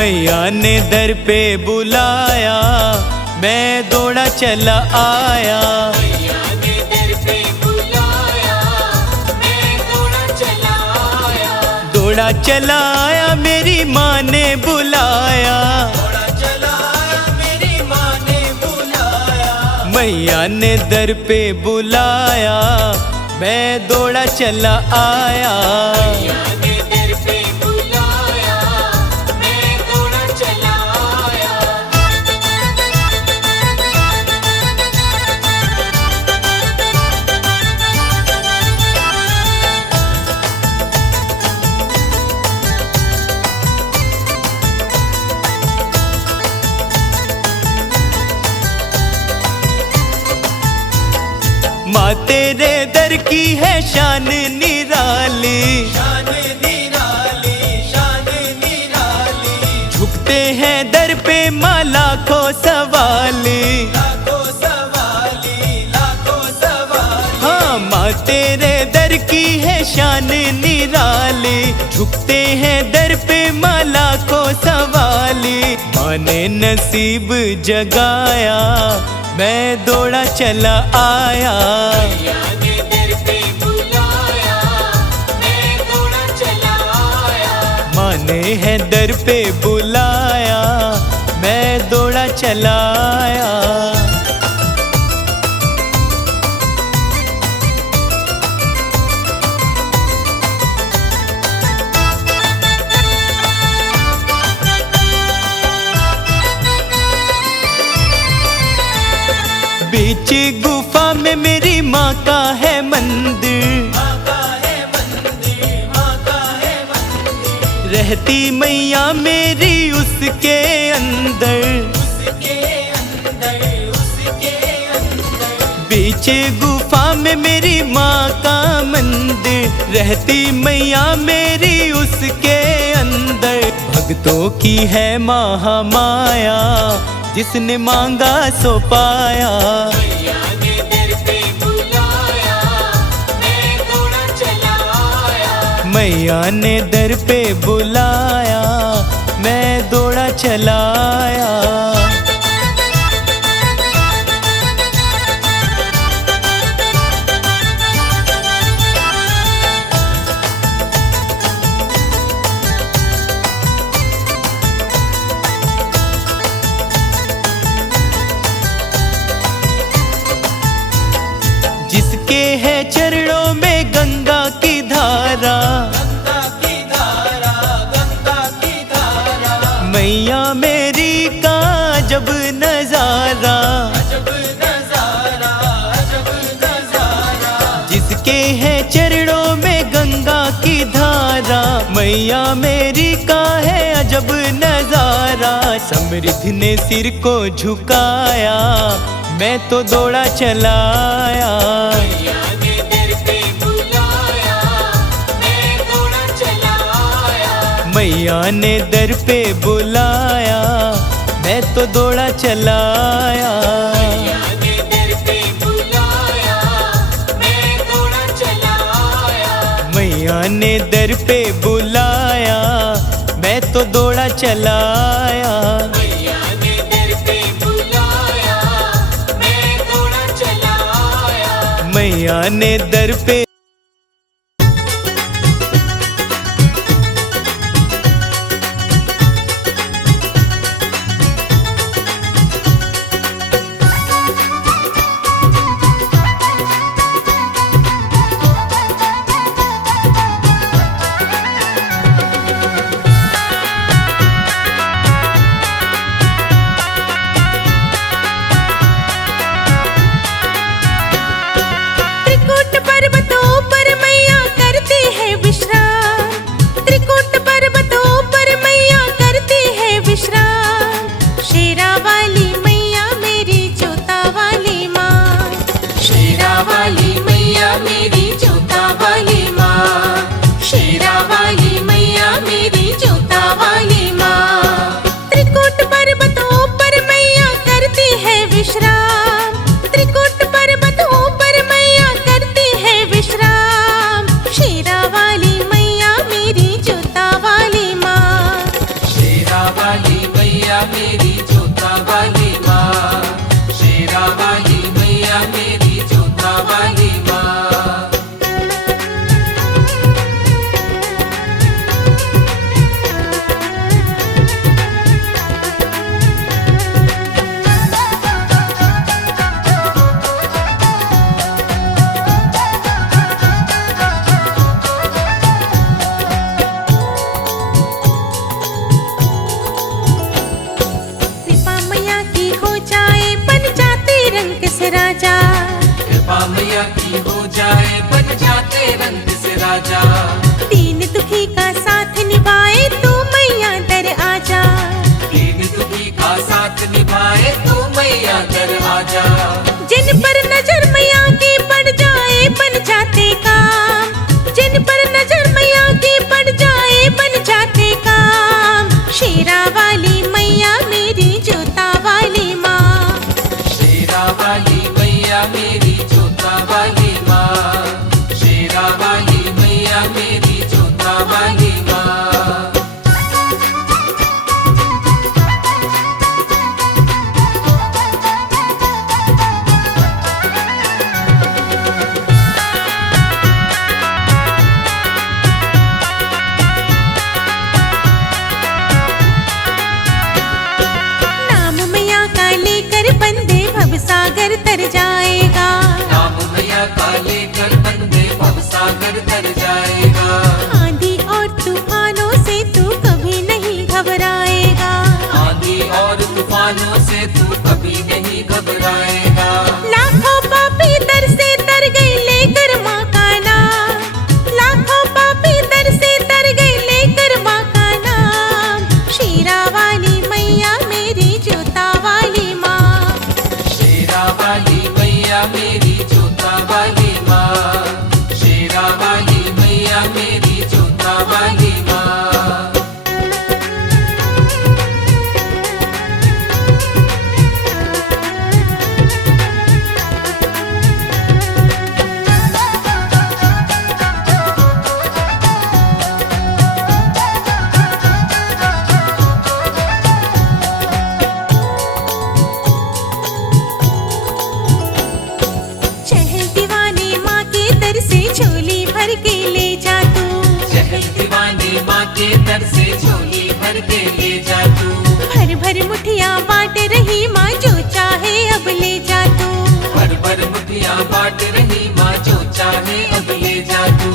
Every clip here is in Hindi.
मैया ने दर पे बुलाया, मैं दौड़ा चला आया। मैया ने दर पे बुलाया, मैं दौड़ा चला आया। दौड़ा चला आया, मेरी माँ ने बुलाया। दौड़ा चला आया, मेरी माँ ने बुलाया। मैया ने दर पे बुलाया, मैं दौड़ा चला आया। मैया ने दर पे बुलाया, मैं दौड़ा चला आया। माँ तेरे दर की है शान निराली, शान निराली, शान निराली। झुकते हैं दर पे माँ लाखों सवाली। लाखों सवाली, लाखों सवाली। हाँ माँ तेरे दर की है शान निराली, झुकते हैं दर पे माँ लाखों सवाली। माँ ने नसीब जगाया, मैं दौड़ा चला आया। मैया ने दर पे बुलाया, मैं दौड़ा चला आया। माँ ने है दर पे बुलाया, मैं दौड़ा चला आया। बीच गुफा में मेरी माँ का है मंदिर, माँ का है मंदिर, माँ का है मंदिर। रहती मैया मेरी उसके अंदर। उसके अंदर, उसके अंदर। बीच गुफा में मेरी माँ का मंदिर, रहती मैया मेरी उसके अंदर। भक्तों की है महामाया, जिसने मांगा सो पाया। मैया ने दर पे बुलाया, मैं दौड़ा चला आया। मैया ने दर पे बुलाया, मैं दौड़ा चला आया। जिसके है चरणों में गंगा की धारा, गंगा की धारा, गंगा की धारा। मैया मेरी का जब नजारा। अजब नजारा, अजब नजारा। जिसके है चरणों में गंगा की धारा, मैया मेरी का है अजब नजारा। समृद्धि ने सिर को झुकाया, मैं तो दौड़ा चला आया। मैया ने दर पे बुलाया, मैं दौड़ा चला आया। मैया ने दर पे बुलाया, मैं तो दौड़ा चला आया। मैया ने दर पे बुलाया, मैं दौड़ा चला आया। मैया ने दर पे बुलाया, मैं तो दौड़ा चला आया। मैया ने दर पे बुलाया, मैं दौड़ा चला आया। मैया ने दर पे त्रिकुट पर्वतों खुशी हो जाए, बन जाते रंग से राजा। दीन दुखी का साथ निभाए तू मैया दर आजा। दीन दुखी का साथ निभाए तू मैया दर आजा। जिन पर नजर मैया की पड़ जाए बन जाते काम। जिन पर नजर मैया की पड़ जाए बन जाते काम। शेरा वाली मैया मेरी जोता वाली माँ। शेरा वाली मैया मेरी जोता वाली माँ। शेरा वाली मैया मेरी जोता वाली माँ। नाम मैया का लेकर बंदे भव सागर तर जाएगा। नाम मैया का लेकर बंदे भव सागर तर जाएगा। आंधी और तूफानों से तू कभी नहीं घबराएगा। आंधी और तूफानों से तू कभी नहीं घबराएगा। लाखों पापी दर से तर गए लेकर माँ का नाम। लाखों पापी दर से तर गए लेकर माँ का नाम। शेरा वाली मैया मेरी जोता वाली माँ। शेरा वाली मैया मेरी जोता वाली माँ। शेरा वाली मैया मेरी जोता वाली माँ। चहल दीवाने माँ के दर से झोली भर के ले जा तू। चहल दीवाने माँ के दर से झोली भर के ले जा तू। भर भर मुठिया बांट रही माँ जो चाहे अब ले जा तू। भर भर मुठिया बांट रही माँ जो चाहे अब ले जा तू।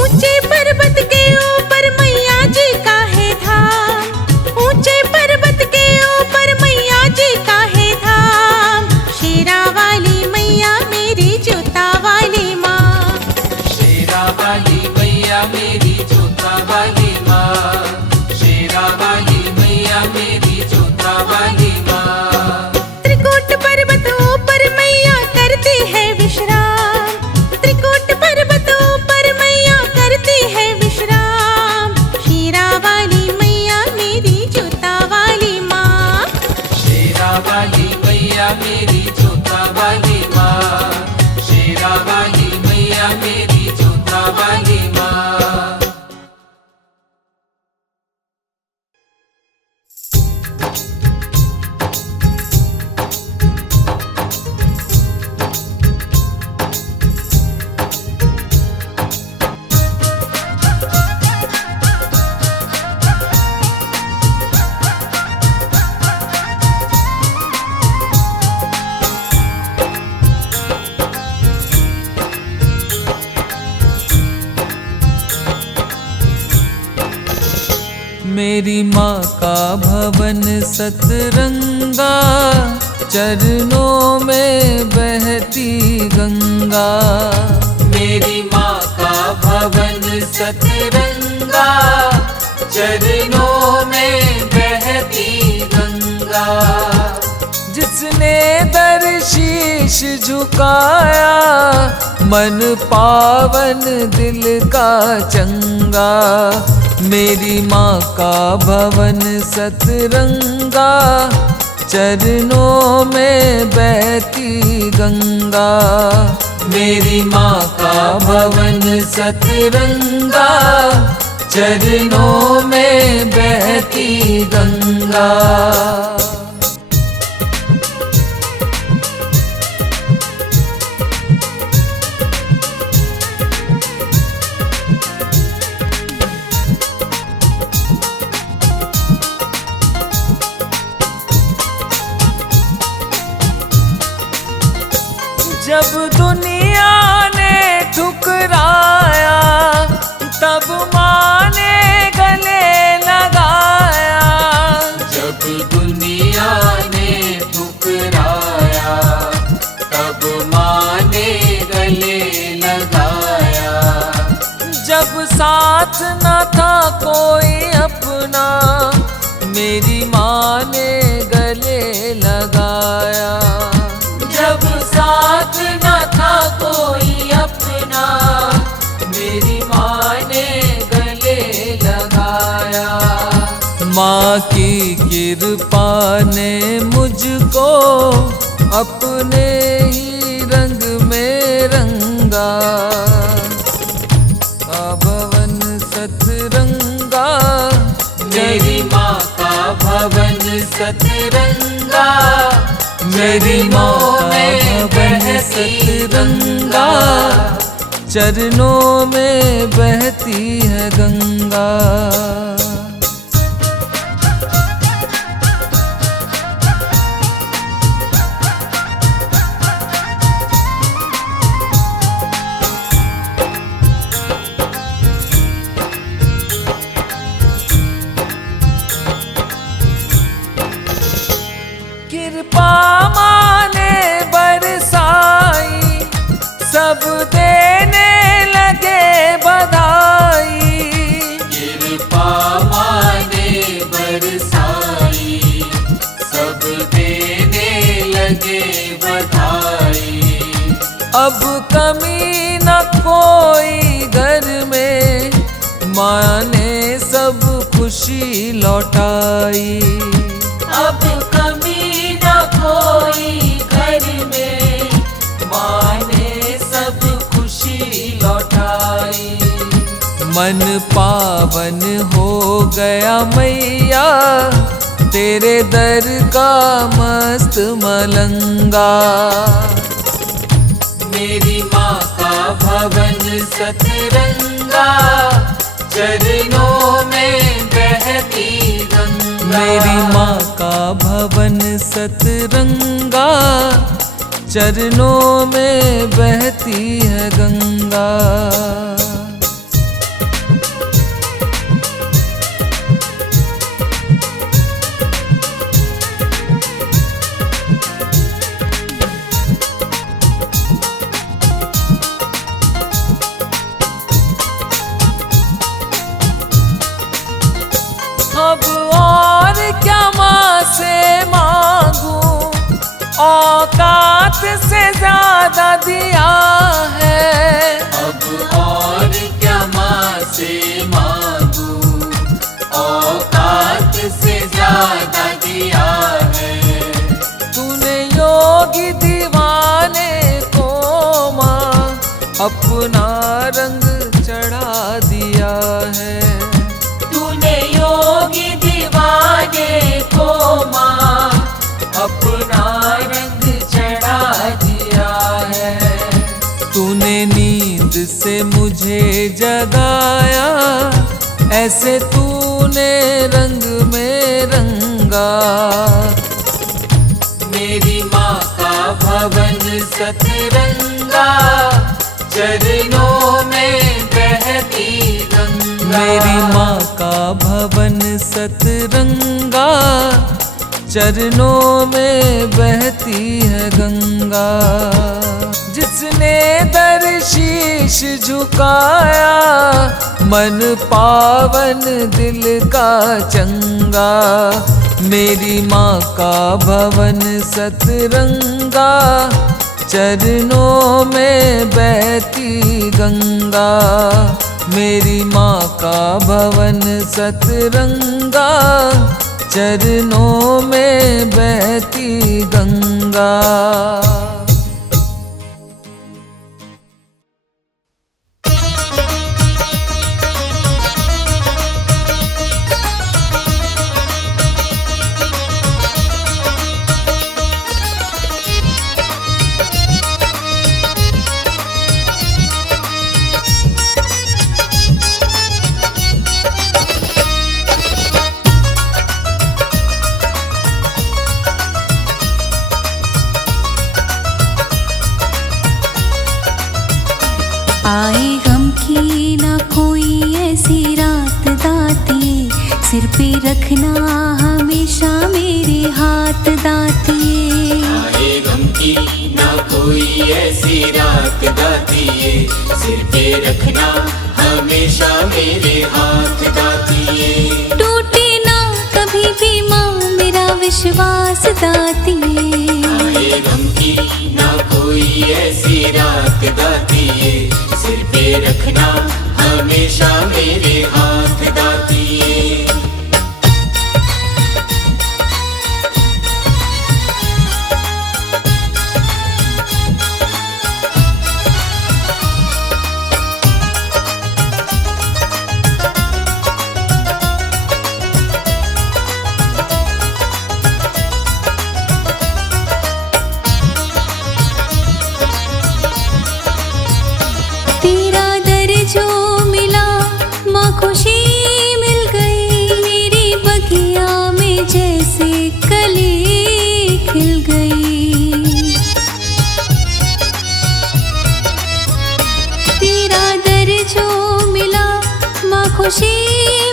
ऊंचे पर्वत के ऊपर मैया जी का है धाम। ऊंचे पर्वत के ऊपर मैया जी का है धाम। शेरा वाली मैया मेरी जोता वाली माँ। शेरा वाली मैया मेरी जोता वाली माँ। शेरा वाली मैया मेरी जोता वाली माँ। त्रिकूट पर्वत ऊपर मैया करती है विश्राम। त्रिकूट पर्वत ऊपर मैया करती है विश्राम। शेरा वाली मैया मेरी जोता वाली माँ। शेरा वाली मैया मेरी जोता वाली माँ। शेरा वाली मैया मेरी जोता वाली माँ। मेरी माँ का भवन सतरंगा, चरणों में बहती गंगा। मेरी माँ का भवन सतरंगा, चरणों में बहती गंगा। जिसने दर शीश झुकाया, मन पावन दिल का चंगा। मेरी माँ का भवन सतरंगा, चरणों में बहती गंगा। मेरी माँ का भवन सतरंगा, चरणों में बहती गंगा। जब दुनिया ने ठुकराया, तब माँ ने गले लगाया। जब दुनिया ने ठुकराया, तब माँ ने गले साथ न था कोई अपना, मेरी माँ ने गले लगाया। जब साथ न था कोई अपना, मेरी माँ ने गले लगाया। माँ की कृपा ने मुझको अपने ही रंग में रंगा, का भवन सतरंगा। मेरी माँ का भवन सतरंगा, मेरी माँ का भवन सतरंगा, चरणों में बहती है गंगा। कृपा माँ ने बरसाई, सब देने लगे बधाई। कृपा माँ ने बरसाई, सब देने लगे बधाई। अब कमी न कोई घर में, माँ ने सब खुशी लौटाई। अब कमी न कोई घर में, माँ ने सब खुशी लौटाई। मन पावन हो गया मैया, तेरे दर का मस्त मलंगा। मेरी माँ का भवन सतरंगा, चरणों में बहती गंगा। मेरी माँ का भवन सतरंगा, चरणों में बहती है गंगा। अब और क्या माँ से मांगूं, औकात से ज्यादा दिया है। अब और क्या माँ से मांगूं, औकात से ज्यादा दिया है। तूने योगी दीवाने को माँ अपना रंग चढ़ा दिया है। तूने योगी दीवाने को माँ अपना रंग चढ़ा दिया है। तूने नींद से मुझे जगाया, ऐसे तूने रंग में रंगा। मेरी माँ का भवन सतरंगा, चरणों में बहती गंगा। मेरी माँ का भवन सतरंगा, चरणों में बहती है गंगा। जिसने दर शीश झुकाया, मन पावन दिल का चंगा। मेरी माँ का भवन सतरंगा, चरणों में बहती गंगा। मेरी माँ का भवन सतरंगा, चरणों में बहती गंगा। आए गम की ना कोई ऐसी रात दातिए, सिर पे रखना हमेशा मेरे हाथ दातिए। आए गम की ना कोई ऐसी रात दातिए, सिर पे रखना हमेशा मेरे हाथ दातिए। टूटे ना कभी भी माँ मेरा विश्वास दातिए। आए गम की ना कोई ऐसी रात दातिए, सिर पे रखना हमेशा मेरे हाथ दातिए। तेरा दर जो मिला माँ खुशी मिल गई, मेरी बगिया में जैसे कली खिल गई। तेरा दर जो मिला माँ खुशी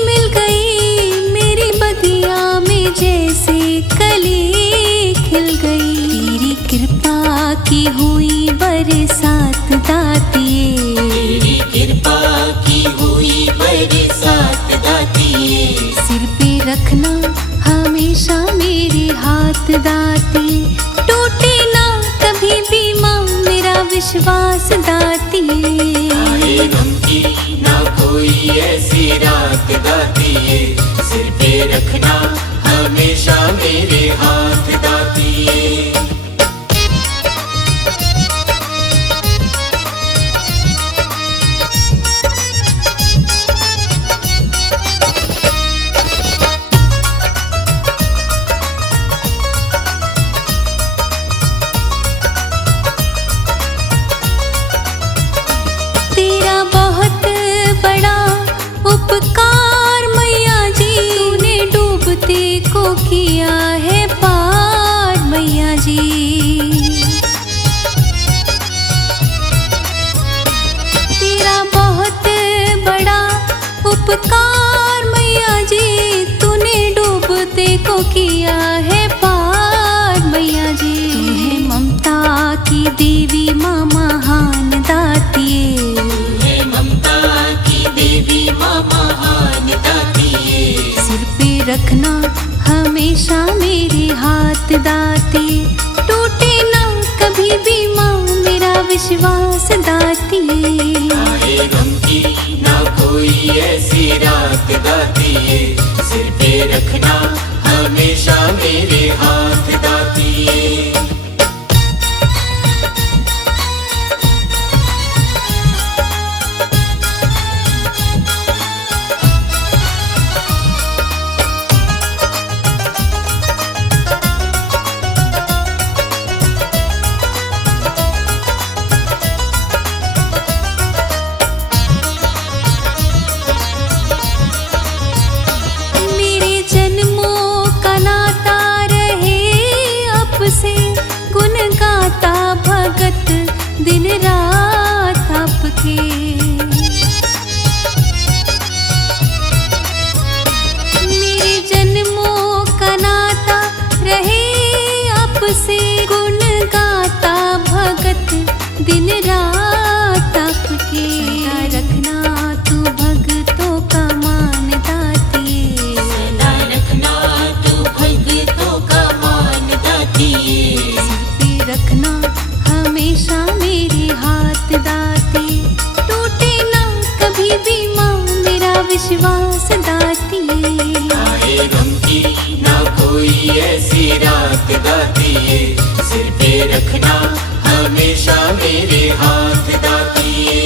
मिल गई, मेरी बगिया में जैसे कली खिल गई। तेरी कृपा की हुई बरसात दातिए। तेरी कृपा की हुई बरसात दातिए। सिर पे रखना हमेशा मेरे हाथ दातिए। टूटे ना कभी भी माँ मेरा विश्वास दातिए। आए गम की ना कोई ऐसी रात दातिए, सिर पे रखना हमेशा मेरे हाथ दातिए। तेरा बहुत बड़ा उपकार मैया जी, तूने डूबते को किया है पार मैया जी। तेरा बहुत बड़ा उपकार मैया जी, तूने डूबते को किया है पार मैया जी। तू है ममता की देवी माँ महान दातिए। है ममता की देवी माँ महान दातिए। सिर पे रखना हमेशा मेरे हाथ दातिए। टूटे ना कभी भी माँ मेरा विश्वास दातिए। आए गम की ना कोई ऐसी रात दातिए, सिर पे रखना हमेशा मेरे हाथ दातिए। मेरे जन्मों का नाता रहे अब से, गुन गाता भगत दिन रात आपके। मेरे जन्मों का नाता रहे अब से, गुन गाता भगत दिन रात आपके। सदा रखना तू भगतों का मान दातिए। सदा रखना तू भगतों का मान दातिए। सिर पे रखना हमेशा मेरे हाथ दातिए। टूटे ना कभी भी माँ मेरा विश्वास दातिए। आए गम की ना कोई ऐसी रात दातिए, सिर पे रखना हमेशा मेरे हाथ दातिए।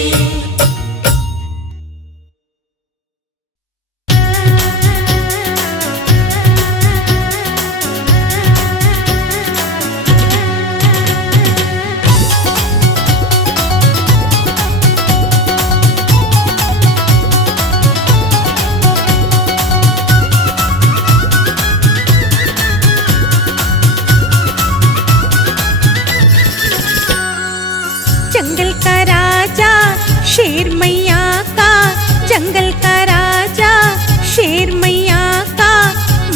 जंगल का राजा शेर मैया का, जंगल का राजा शेर मैया का,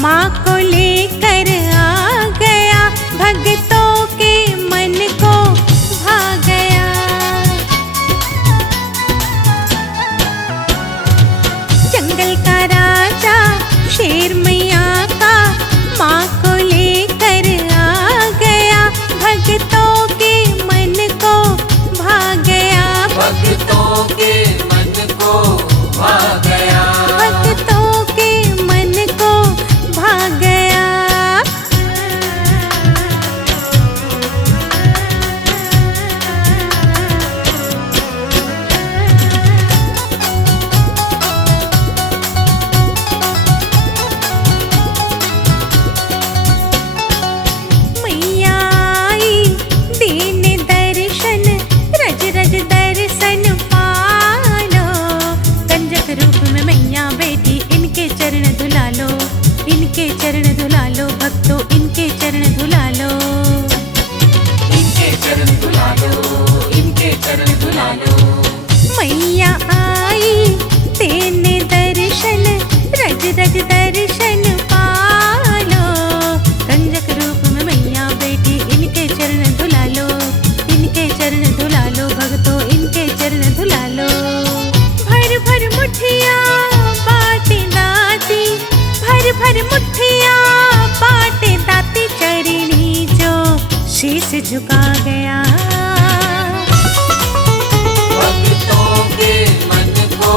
माँ को लेकर आ गया, भक्तों के मन को भा गया। लो। मैया आई तेने दर्शन रज रज दर्शन पालो। कंजक रूप में मैया बैठी इनके चरण धुला लो, इनके चरण धुला लो भक्तों, इनके चरण धुला लो। भर भर मुठिया बाटे दाती, भर भर मुठिया बाटे दाती, चरणी जो शीश झुका गया। भक्तों के मन को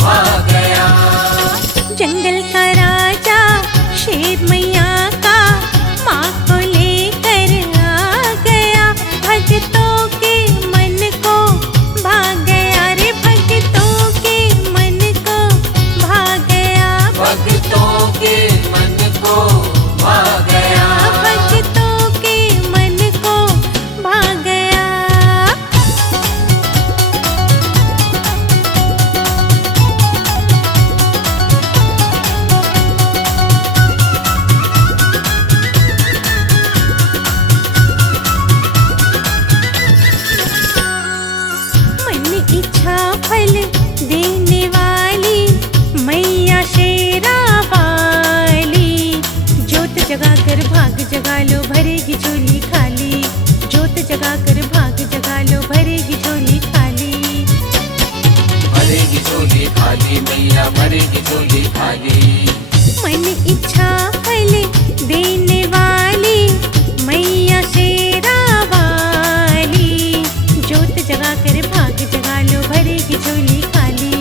भा गया। जंगल का राजा शेर मैया का माँ को लेकर आ गया। भक्तों के मन को भा गया रे, भक्तों के मन को भा गया। भक्तों के मन को भा गया। भक्तों के मन को भा गया। मन इच्छा फल देने वाली मैया शेरा वाली। जोत जगा कर भाग जगा लो, भरेगी झोली खाली। जोत जगा कर भाग जगा लो, भरेगी झोली खाली। भरेगी झोली खाली मैया, भरेगी झोली खाली। मन इच्छा फल देने वाली मैया शेरा वाली। जोत जगा कर भाग जगा लो, भरेगी झोली खाली।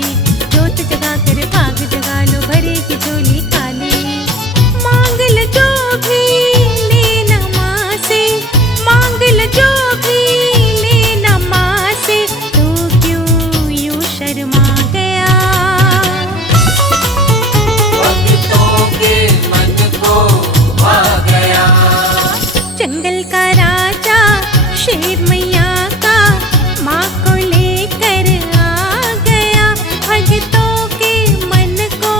जोत जगा कर भाग जगा लो, भरेगी झोली खाली। मांग ल जो भी लेना माँ से, मांग ल जो भी लेना माँ से, तू क्यों यूं शर्मा गया। भक्तों के मन को भा गया। जंगल का राजा शेर मैया का माँ को लेकर आ गया। भक्तों के मन को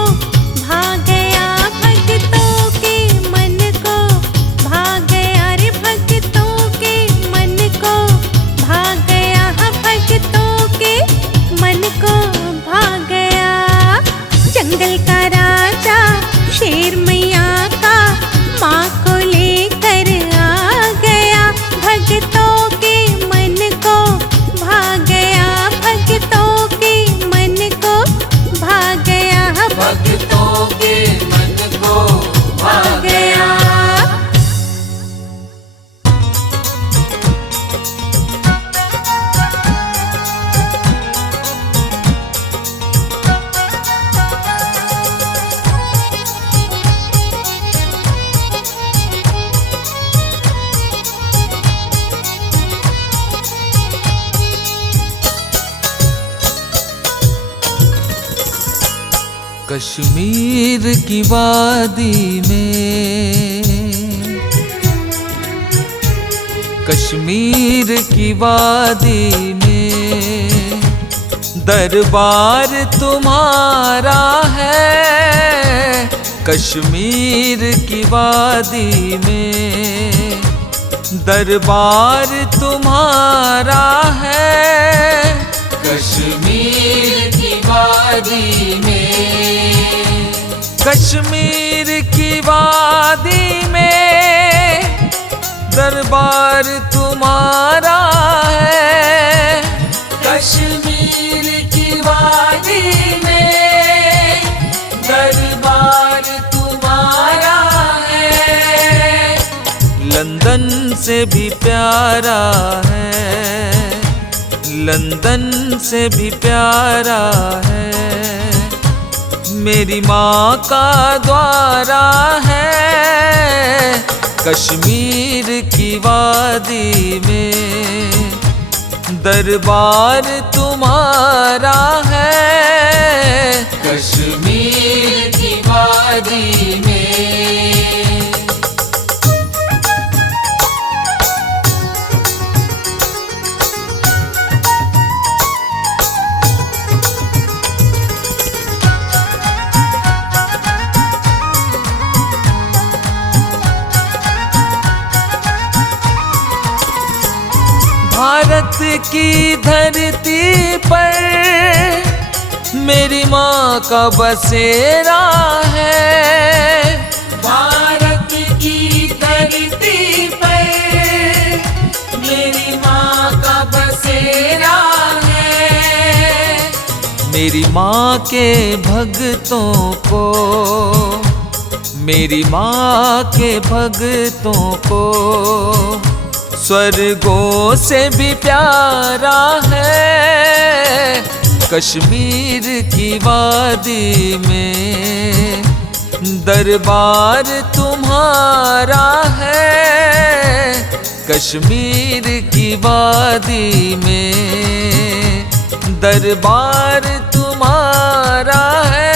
भा गया। भक्तों के मन को भा गया रे, भक्तों के मन को भा गया। भक्तों के मन को भा गया। जंगल का राजा शेर मैया का माँ को लेकर आ गया। भक्तों के मन को भा गया। भक्तों के मन को भा गया। भक्तों के मन को भा गया। कश्मीर की वादी में, कश्मीर की वादी में दरबार तुम्हारा है। कश्मीर की वादी में दरबार तुम्हारा है। कश्मीर की वादी में, कश्मीर की वादी में दरबार तुम्हारा है। कश्मीर की वादी में दरबार तुम्हारा है। लंदन से भी प्यारा है, लंदन से भी प्यारा है। मेरी माँ का द्वारा है। कश्मीर की वादी में दरबार तुम्हारा है। कश्मीर की वादी में भारत की धरती मेरी माँ का बसेरा है। भारत की धरती पर मेरी माँ का बसेरा है। मेरी माँ के भक्तों को, मेरी माँ के भक्तों को स्वर्गों से भी प्यारा है। कश्मीर की वादी में दरबार तुम्हारा है। कश्मीर की वादी में दरबार तुम्हारा है।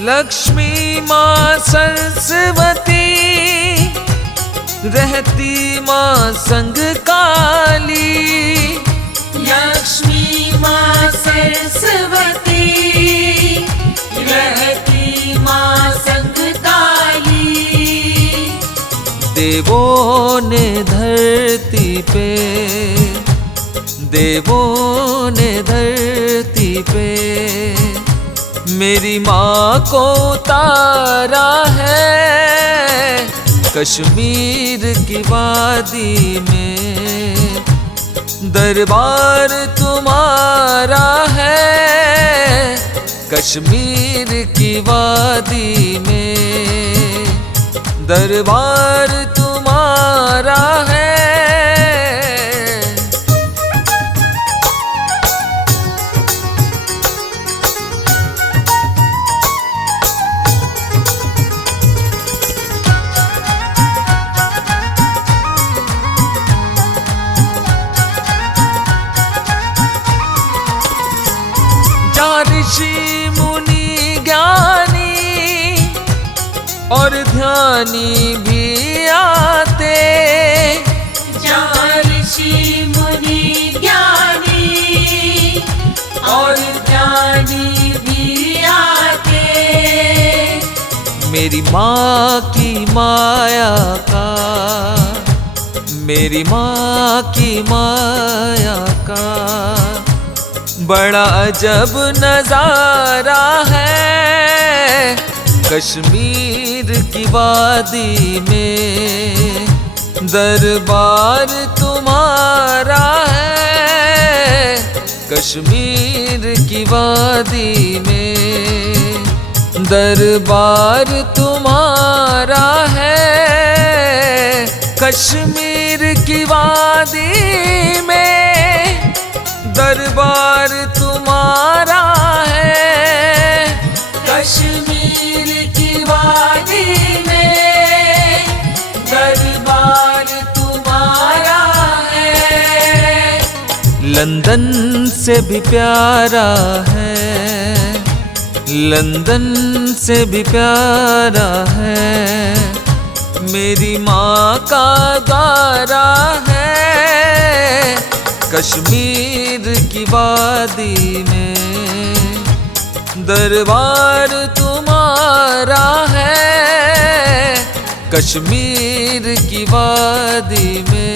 लक्ष्मी माँ सरस्वती रहती माँ संग काली। लक्ष्मी माँ सरस्वती रहती माँ संग काली। देवों ने धरती पे, देवों ने धरती पे मेरी माँ को उतारा है। कश्मीर की वादी में दरबार तुम्हारा है। कश्मीर की वादी में दरबार तुम्हारा है। ऋषि मुनि ज्ञानी और ध्यानी भी आते। जहाँ ऋषि मुनि ज्ञानी और ध्यानी भी आते। मेरी माँ की माया का, मेरी माँ की माया का बड़ा अजब नजारा है। कश्मीर की वादी में दरबार तुम्हारा है। कश्मीर की वादी में दरबार तुम्हारा है। कश्मीर की वादी में दरबार तुम्हारा है। कश्मीर की वादी में दरबार तुम्हारा है। लंदन से भी प्यारा है, लंदन से भी प्यारा है। मेरी माँ का द्वारा है। कश्मीर की वादी में दरबार तुम्हारा है। कश्मीर की वादी में।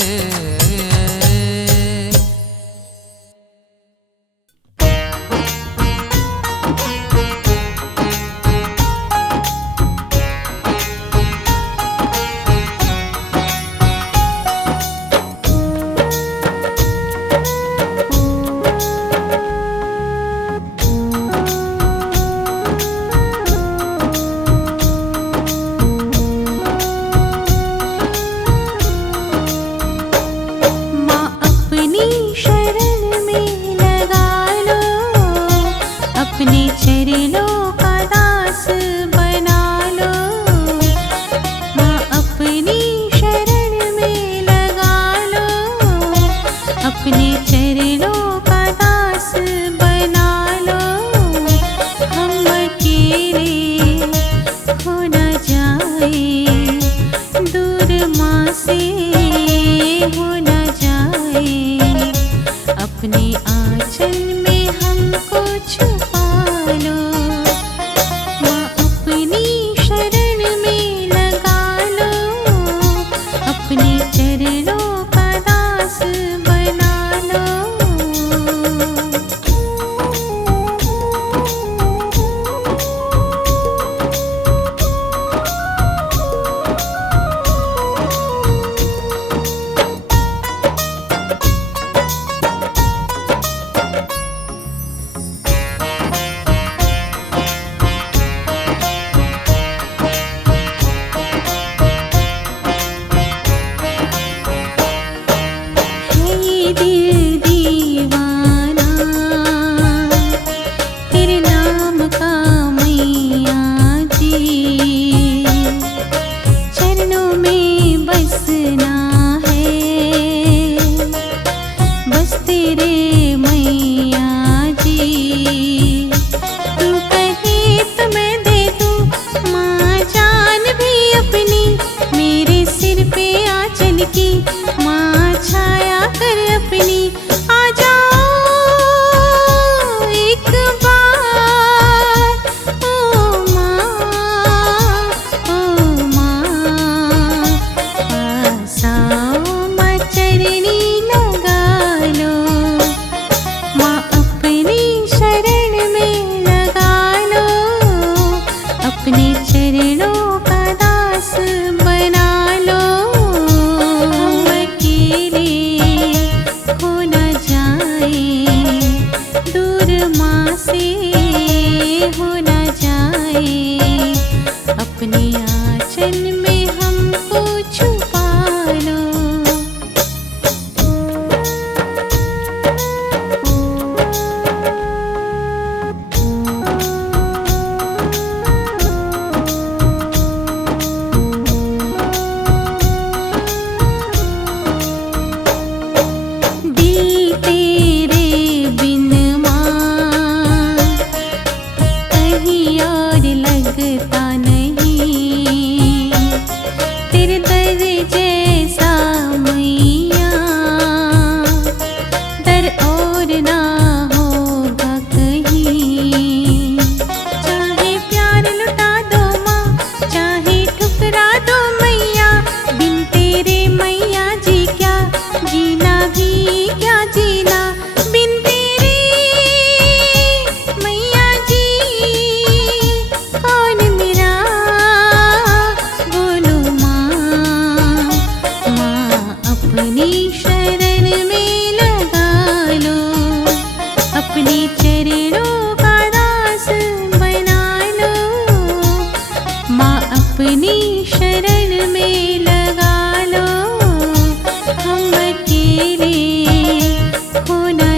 अपने आंचल में हमको छुपा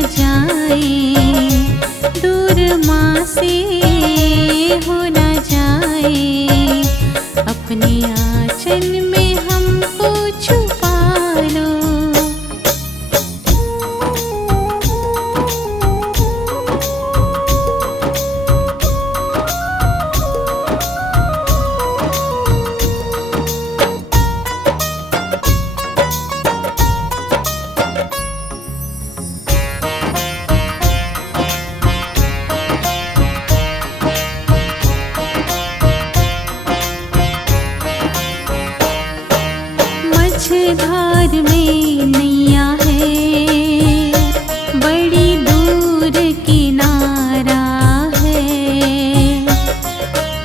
जाए, दूर माँ से हो न जाए, अपने आंचल में हमको छुपा लो। मझधार में नैया है, बड़ी दूर किनारा है,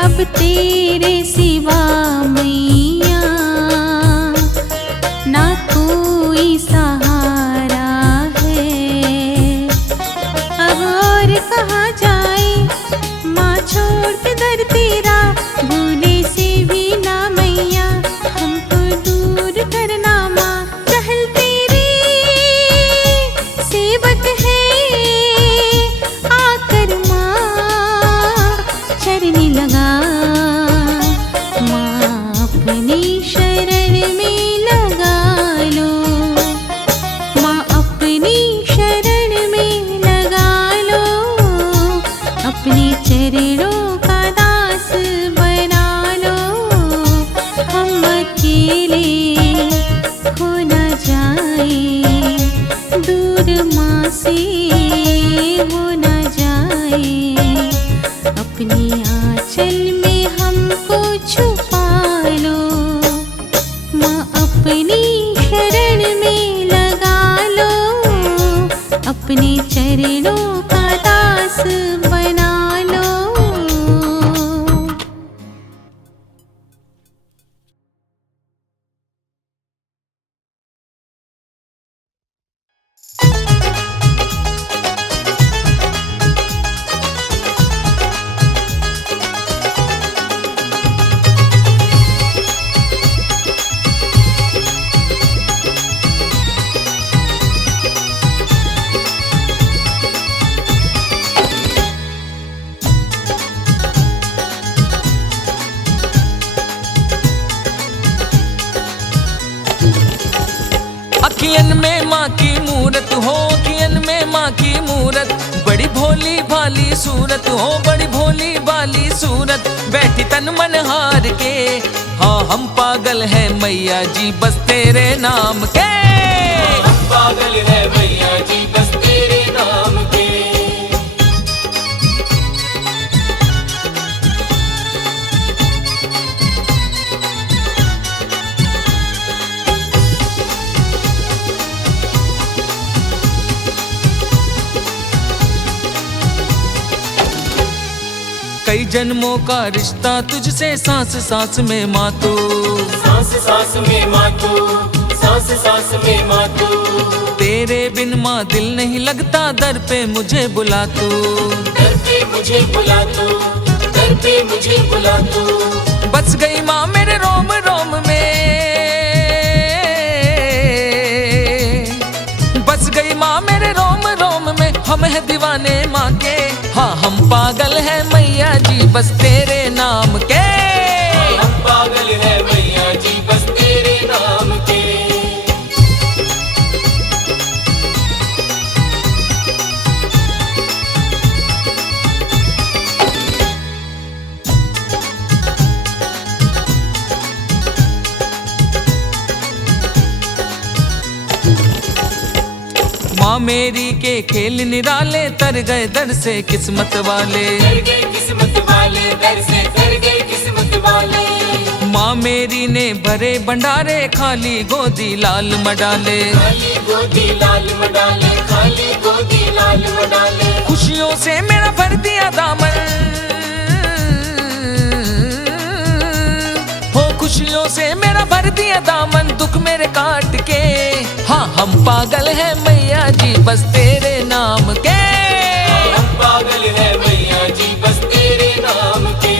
अब तेरे सिवा मैया ना कोई सहारा है। अब और कहाँ जाए माँ छोड़ के दर तेरा, भूले से भी ना मैया हमको दूर करना माँ। चहल तेरी सेवक है, आकर माँ चरनी लगा, माँ अपनी शरण में लगा लो, माँ अपनी शरण में लगा लो, अपने चरणों का दास बना लो। हम अकेले खो न जाए, दूर माँ से हो न जाए, अपने आंचल में हमको छुपा लो, माँ अपनी शरण में लगा लो, अपने चरणों का दास बना लो। अखियन में माँ की मूरत हो, अखियन में माँ की मूरत, बड़ी भोली भाली सूरत हो, बड़ी भोली भाली सूरत, बैठी तन मन हार के। हाँ हम पागल है मैया जी बस तेरे नाम के, हम पागल है मैया जी बस तेरे नाम के। कई जन्मों का रिश्ता तुझसे सांस सांस में माँ तू, सांस सांस में माँ तू, सांस सांस में माँ तू, तेरे बिन माँ दिल नहीं लगता, दर पे मुझे बुला तू, दर पे मुझे बुला तू, दर पे मुझे बुला तू। बस गई माँ मेरे रोम रोम में, बस गई माँ मेरे रोम रोम में, हम है दीवाने माँ के। हाँ हम पागल है मैया जी बस तेरे नाम के, हम पागल है मैया जी बस तेरे नाम के। माँ मेरी के खेल निराले, तर गए दर से किस्मत वाले, तर गए किस्मत वाले, दर से तर गए किस्मत वाले। माँ मेरी ने भरे भंडारे, खाली गोदी लाल मडाले, खाली गोदी लाल मडाले, खाली गोदी लाल मडाले। खुशियों से मेरा भर दिया दामन, हो खुशियों से मेरा भर दिया दामन, दुख मेरे काट के। हाँ हम पागल है मैया जी बस तेरे नाम के, हम पागल है मैया जी बस तेरे नाम के।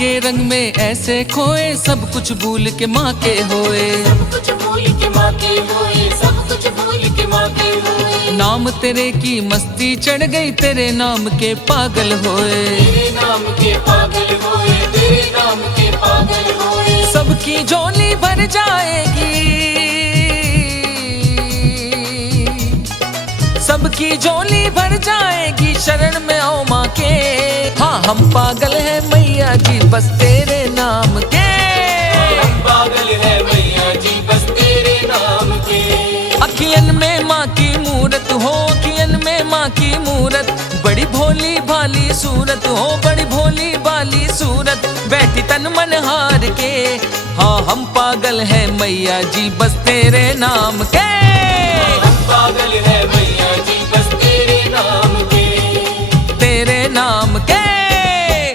के रंग में ऐसे खोए, सब कुछ भूल के माँ के होए। सब कुछ भूल के माँ के होए, सब कुछ भूल के माँ के होए। नाम तेरे की मस्ती चढ़ गई, तेरे नाम के पागल होए। तेरे नाम के पागल होए, तेरे नाम के पागल होए। सबकी झोली भर जाएगी, सबकी झोली भर जाएगी, शरण में आओ माँ के। हाँ हम पागल हैं मैया जी बस तेरे नाम के। हम पागल है मैया जी बस तेरे नाम के। अखियन में माँ की मूरत हो, अखियन में माँ की मूरत, बड़ी भोली भाली सूरत हो, बड़ी भोली भाली सूरत, बैठी तन मन हार के। हाँ हम पागल हैं मैया जी बस तेरे नाम के। हम पागल है